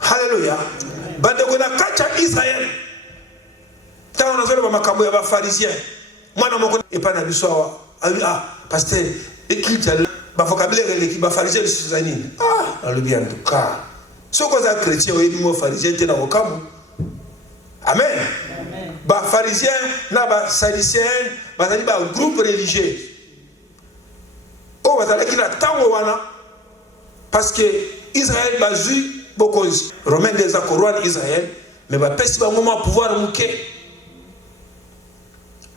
Alléluia. Bandeko na kacha Israël. Tant on a fait le makambo ya ba pharisien. Moi na moko et pas na biso awa. Ah, pasteur, écrit ba vocabulaire l'équipe ba pharisien de Suzanine. Ah, le bien en tout cas. Ce qu'on a chrétien ou édimo pharisien te na okamu. Amen. Ba pharisien na ba sadicien, ba zali ba groupe religieux. Oh, bazala ki na tango wana parce que Israël ba zui bokozi. Romain des accords Israël, mais ba pesi ba ngoma pouvoir muke.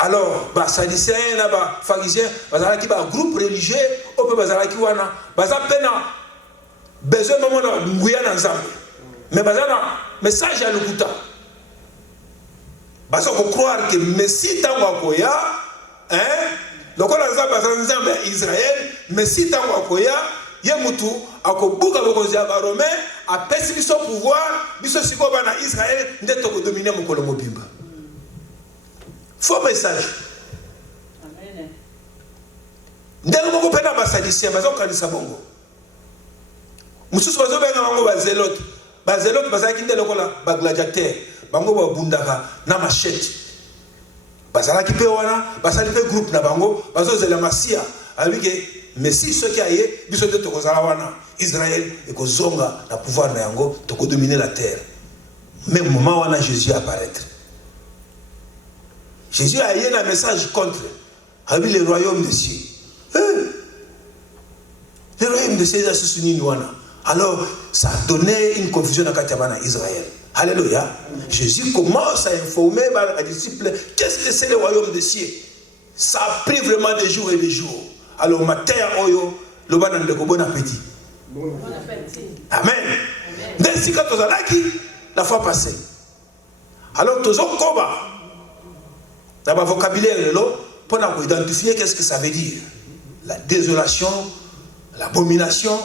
Alors, bah sadicien, bah pharisien, bah qui bah groupe religieux, on peut bah qui wana, bah ça peine besoin de moment de mouiller dans ça. Mais bah ça message à l'écoute. Bah ça faut croire que Messie tango akoya, hein, donc on a ça bah ça mais Israël, Messie tango akoya, yemutu akobuka bokozia ba romain, a pesi biso pouvoir, biso siko ba na Israël, ndeto ko dominer mokolo mobimba. Faux message. Amen. Ndenge moko pena ba sadicien bazo kanisa bongo. Mususu bazo benga bango ba zelote. Ba zelote bazaki ndele kola ba gladiateur. Bango ba bundaka na machette. Bazala ki pe wana, basali pe groupe na bango, bazo zela masia. Avec Messi ce qui aye, biso de to kozala wana. Israël et kozonga na pouvoir na yango to ko dominer la terre. Même moment wana Jésus apparaître. Jésus a eu un message contre le royaume des cieux. Le royaume des cieux est soutenu. Alors, ça a donné une confusion à Israël. Alléluia. Jésus commence à informer les disciples qu'est-ce que c'est le royaume des cieux. Ça a pris vraiment des jours et des jours. Alors, matin, le bon appétit. Bon appétit. Amen. Ainsi quand on a la fois passée. Alors, tous en combat. Dans le vocabulaire, pour identifier qu'est-ce que ça veut dire. La désolation, l'abomination,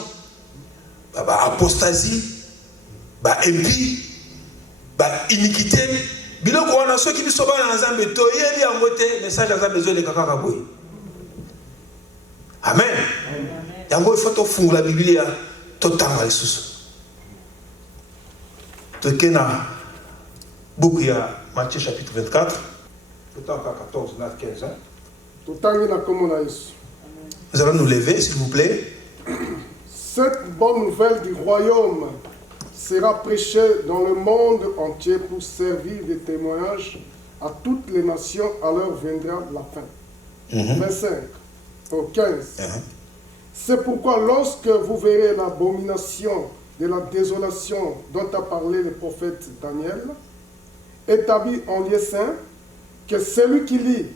l'apostasie, l'impie, l'iniquité. Biloko wana ceux qui ne sont pas dans Nzambe toyeli en côté message dans besoin de kaka boy. Amen. Yango il faut to fungula Biblia to tanga lisusu. To kena buku ya Matthieu chapitre 24. 14, 9, 15. Nous allons nous lever, s'il vous plaît. Cette bonne nouvelle du royaume sera prêchée dans le monde entier pour servir de témoignage à toutes les nations, alors viendra la fin. 25 au 15. C'est pourquoi lorsque vous verrez l'abomination de la désolation dont a parlé le prophète Daniel, établi en lieu saint, que celui qui lit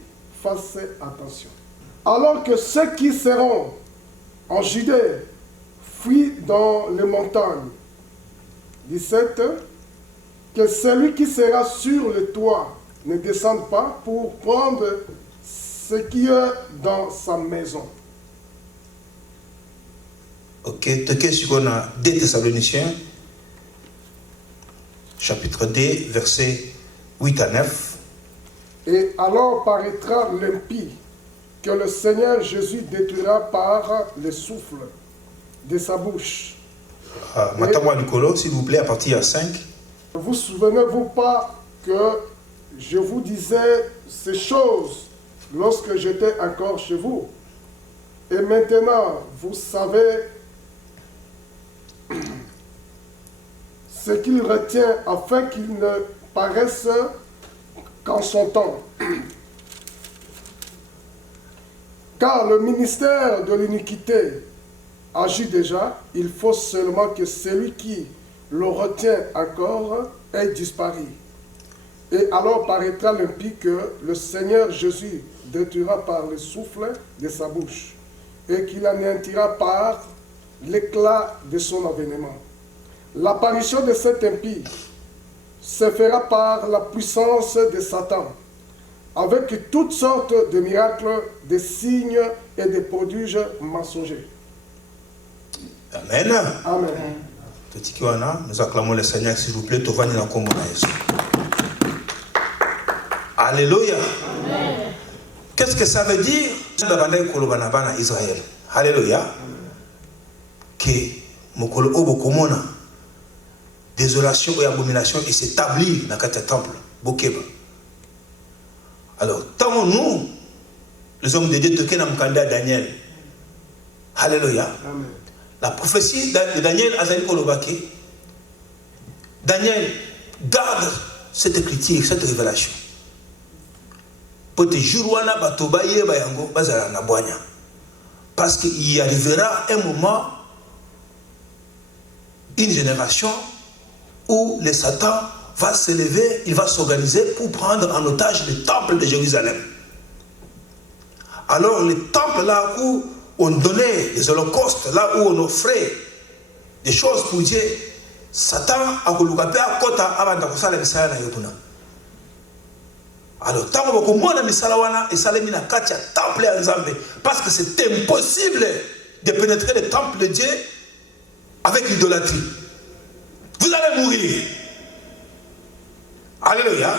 fasse attention. Alors que ceux qui seront en Judée fuient dans les montagnes. 17. Que celui qui sera sur le toit ne descende pas pour prendre ce qui est dans sa maison. Ok, qu'est-ce qu'on a 2 Thessaloniciens, chapitre 2, versets 8 à 9. Et alors paraîtra l'impie que le Seigneur Jésus détruira par le souffle de sa bouche. Maintenant, Nicolo, s'il vous plaît, à partir de 5. Vous souvenez-vous pas que je vous disais ces choses lorsque j'étais encore chez vous? Et maintenant, vous savez ce qu'il retient afin qu'il ne paraisse qu'en son temps. Car le ministère de l'iniquité agit déjà, il faut seulement que celui qui le retient encore ait disparu. Et alors paraîtra l'impie que le Seigneur Jésus détruira par le souffle de sa bouche et qu'il anéantira par l'éclat de son avènement. L'apparition de cet impie se fera par la puissance de Satan, avec toutes sortes de miracles, de signes et de prodiges mensongers. Amen. Amen. Nous acclamons le Seigneur, s'il vous plaît, Alléluia. Qu'est-ce que ça veut dire? Israël. Alléluia. Que mokolo obo komona désolation et abomination et s'établir dans le temple. Bokeba. Alors, tant nous, les hommes de Dieu, toqués dans le candidat Daniel. Alléluia. Amen. La prophétie de Daniel Azali Kolobake. Daniel garde cette écriture, cette révélation. Pour te jurer parce qu'il y arrivera un moment, une génération où le Satan va se lever, il va s'organiser pour prendre en otage le temple de Jérusalem. Alors le temple là où on donnait les holocaustes, là où on offrait des choses pour Dieu, Satan a voulu à kota avant de faire le Messiah na yokuna. Alors tant que vous avez misalawana et salemi na katia temple à Nzambe, parce que c'est impossible de pénétrer le temple de Dieu avec l'idolâtrie. Vous allez mourir. Alléluia.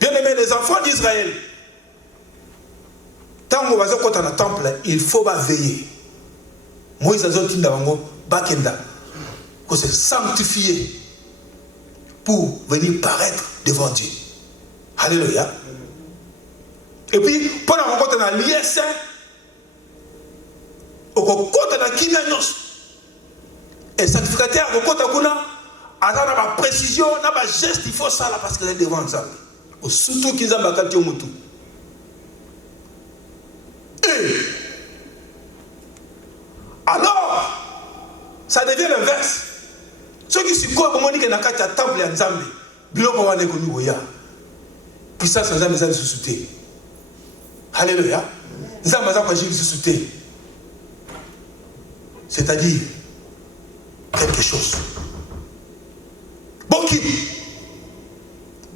Bien aimés les enfants d'Israël, tant que vous avez dans le temple, il faut veiller. Moïse a dit bakenda que c'est sanctifié pour venir paraître devant Dieu. Alléluia. Et puis, pendant qu'on compte dans l'ISN, on compte dans Kimyanos. Et le sanctificateur, on compte dans la précision, dans la geste, il faut ça là parce qu'il est devant ça. Surtout qu'ils ont bakati au moutou. Et alors, ça devient l'inverse. Ceux qui se croient comme on dit qu'il y a un temple en Zambie, biloko wane konu goya. Puissance en Zambie ça se soutient. Alléluia. Zambie ça pas juste se soutient. C'est-à-dire quelque chose. Bon qui?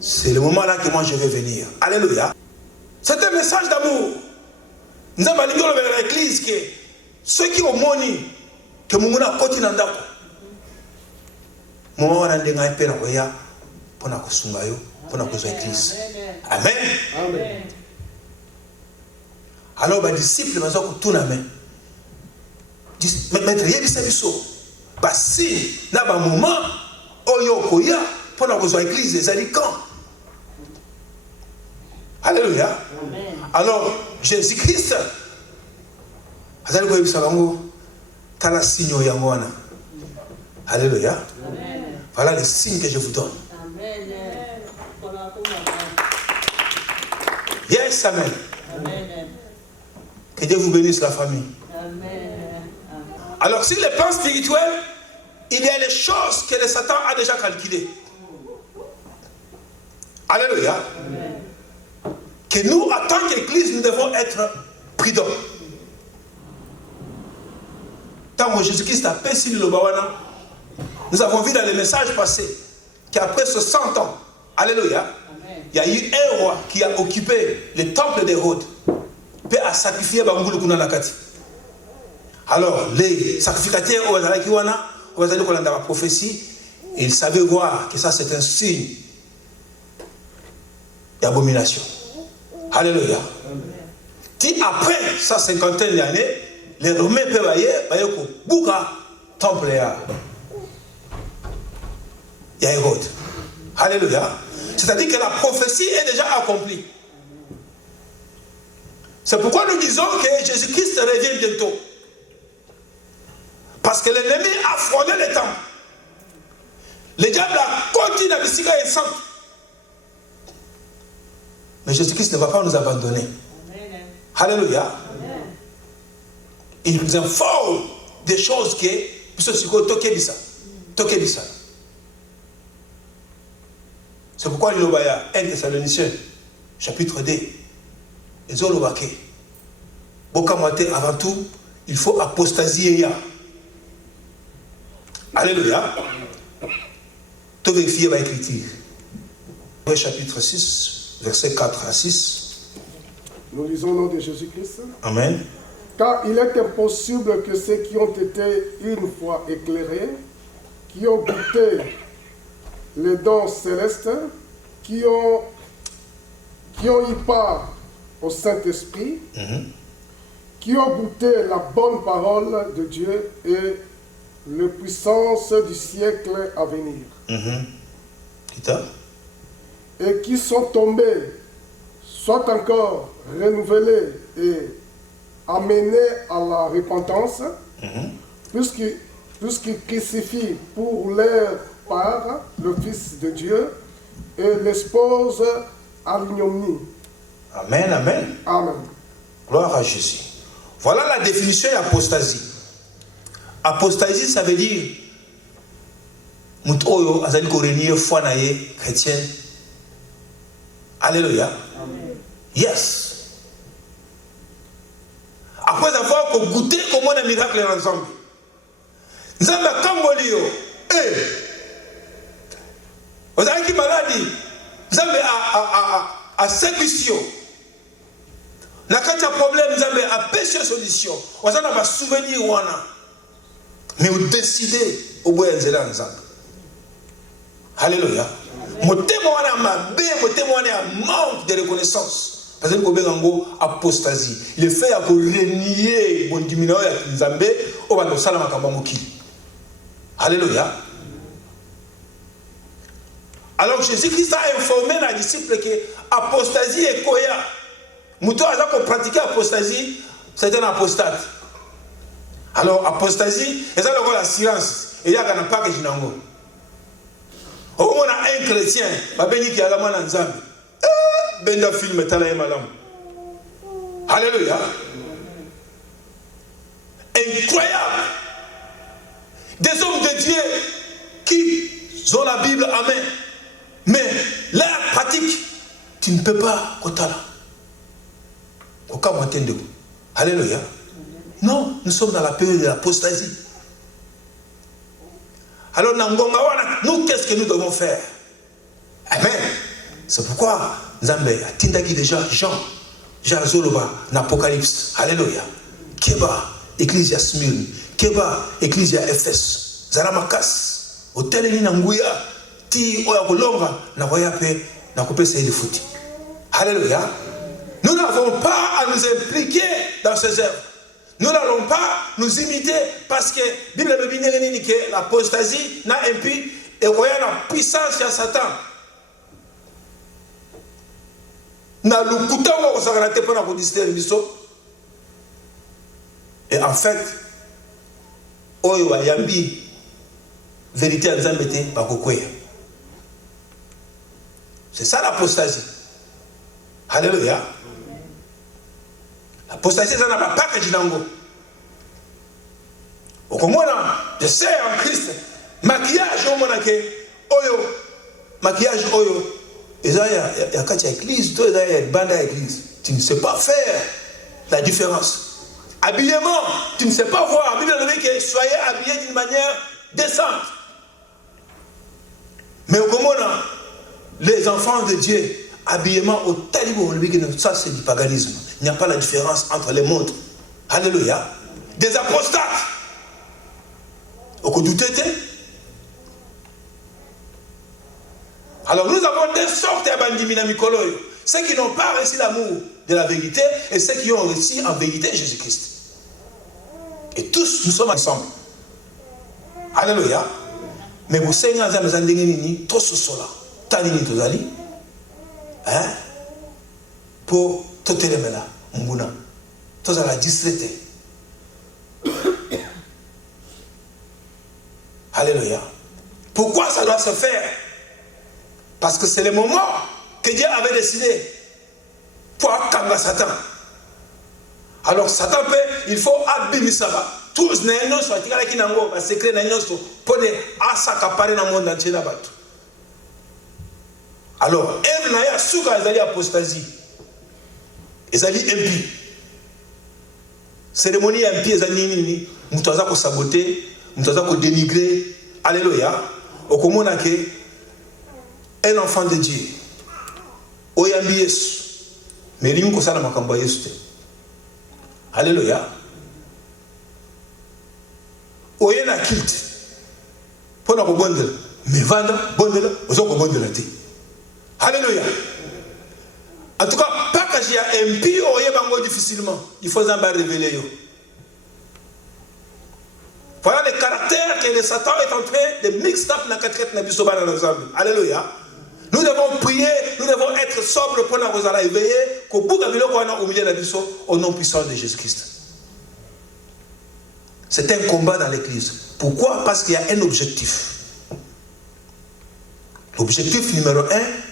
C'est le moment là que moi je vais venir. Alléluia. C'est un message d'amour. Nous avons dit dans l'église que ceux qui ont moni que nous avons continué à faire. Nous avons dit que nous avons fait pour l'église. Amen. Amen. Alors, les disciples, ils ont tout la main. Maître, il y a des services. Si, dans un moment, pour l'église, les alicants. Alléluia. Amen. Alors, Jésus-Christ, alléluia. Amen. Voilà les signes que je vous donne. Amen. Yes, amen. Amen. Que Dieu vous bénisse la famille. Amen. Alors, sur le plan spirituel, il y a les choses que le Satan a déjà calculées. Alléluia. Amen. Que nous, en tant qu'Église, nous devons être prudents. Tant que Jésus-Christ a percé le Bawana, nous avons vu dans les messages passés qu'après 60 ans, alléluia, il y a eu un roi qui a occupé le temple d'Hérode, puis a sacrifié Bangoulou Kunanakati. Alors, les sacrificateurs, dans la prophétie, ils savaient voir que ça c'est un signe d'abomination. Alléluia. Si après sa cinquantaine d'années, les Romains peuvent aller au Bouka, temple à Hérode. Alléluia. C'est-à-dire que la prophétie est déjà accomplie. C'est pourquoi nous disons que Jésus-Christ revient bientôt. Parce que l'ennemi a frôlé le temple. Le diable a continué à visiter et sang. Mais Jésus-Christ ne va pas nous abandonner. Amen. Alléluia. Amen. Il nous informe des choses que c'est pourquoi il y a 1 Thessaloniciens, chapitre 2. Avant tout, il faut apostasier. Alléluia. Tout vérifier par l'écriture. Chapitre 6. Versets 4 à 6. Nous lisons au nom de Jésus-Christ. Amen. Car il est impossible que ceux qui ont été une fois éclairés, qui ont goûté les dons célestes, qui ont eu part au Saint-Esprit, qui ont goûté la bonne parole de Dieu et les puissances du siècle à venir. Et qui sont tombés, soient encore renouvelés et amenés à la repentance, puisqu'ils crucifient pour leur part le Fils de Dieu et l'exposent à l'ignominie. Amen, amen. Amen. Gloire à Jésus. Voilà la définition d'apostasie. Apostasie, ça veut dire Mutoyo azali ko renier foi na ye chrétien. Alléluia. Amen. Yes. Après avoir goûté comment un miracle ensemble. Nzamba kangolio. Vous avez qui maladie? Nzamba a sécussion. Na kati ya problème Nzamba a péché solution. Vous avez un souvenir wana. Mais vous décidez au bout de Nzamba. Alléluia. Mon témoin a manque de reconnaissance. Parce que vous avez apostasie. Il fait à renier mon diminuant à Nzambe au bando salama kabamuki. Alléluia. Alors Jésus-Christ a informé les disciples que apostasie est koya. Mouton a pratiqué apostasie, c'est un apostate. Alors apostasie, c'est la science. Et il y a un pas que je n'ai pas. On a un chrétien, qui a la main en Zambie. Benda film tala malam. Alléluia. Incroyable. Des hommes de Dieu qui ont la Bible en main. Mais leur pratique, tu ne peux pas kotala. Alléluia. Non, nous sommes dans la période de l'apostasie. Alors, nous, qu'est-ce que nous devons faire? Amen. C'est pourquoi Nzambe a tindaki déjà Jean Zoloba, l'Apocalypse. Alléluia. Keba, Ecclesia Smyrne. Keba, Ecclesia Ephes. Zaramakas. Hôtel Ninanguya. Ti Oyakolonga. Nawayape, Nakope Seidefuti. Alléluia. Nous n'avons pas à nous impliquer dans ces œuvres. Nous n'allons pas nous imiter parce que la Bible dit que l'apostasie n'a impie et qu'il y a la puissance de Satan. Et en fait, vérité c'est ça l'apostasie. Alléluia. L'apostasie, ça n'a pas que Jinango. Au moins, je sais en Christ, maquillage au monake, oyo, maquillage oyo. Et ça, il y a quand il y a église, il y a une bande à l'église. Tu ne sais pas faire la différence. Habillement, tu ne sais pas voir. La Bible dit que soyez habillés d'une manière décente. Mais au moins, les enfants de Dieu, habillement au talibou, ça c'est du paganisme. Il n'y a pas la différence entre les mondes. Alléluia. Des apostates. Au douté. Alors nous avons des sortes de ceux qui n'ont pas reçu l'amour de la vérité et ceux qui ont reçu en vérité Jésus-Christ. Et tous nous sommes ensemble. Alléluia. Mais vous savez, nous avons tous ce soir. Tanini tozali. Hein? Pour tout les là, mbuna. Tous à la distraité. Alléluia. Pourquoi ça doit se faire? Parce que c'est le moment que Dieu avait décidé pour accanger Satan. Alors Satan peut, il faut abîmer ça. Tous les gens sont qui n'ont pas secret pour les assacaparer dans le monde entier là-bas. Alors, Ève n'a pas su qu'elle apostasie. Elle a impie. Cérémonie impie, elle a dit, nous avons saboté, nous avons dénigré. Alléluia. Au commun, un enfant de Dieu. Oyambi Yesu. Mais il y a un makamba Yesu. Alléluia. Oyena kilt. Pour la bondel. Mais vendre, bondel, vous avez bondel. Alléluia. En tout cas, pas que j'ai un impie, difficilement. Il faut en révéler. Voilà le caractère que le Satan est en train de mixer up dans la quatrième nabiso bana nzambe. Alléluia. Nous devons prier, nous devons être sobres pour la rosala éveillée, qu'au bout de biloko wana au milieu de nabiso, au nom puissant de Jésus-Christ. C'est un combat dans l'église. Pourquoi? Parce qu'il y a un objectif. L'objectif numéro 1,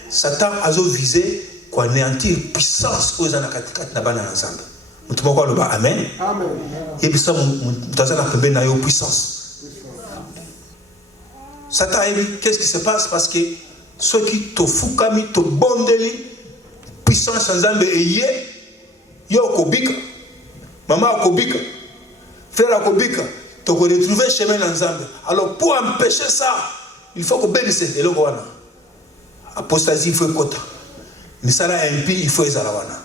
Satan a visé qu'on anéantir puissance aux anakatikati na bana nzambe. Mutumoko loba amen. Amen. Et puis ça mutazana pembe na yo puissance. Satan a dit qu'est-ce qui se passe? Parce que ceux qui te fukami te bondeli puissance nzambe eye yo kobika. Maman kobika. Frère kobika, tu peux retrouver chemin dans nzambe. Alors pour empêcher ça, il faut que bénisse et le wana. Apostasie il faut kota. Mais ça là impie il faut ezalawana.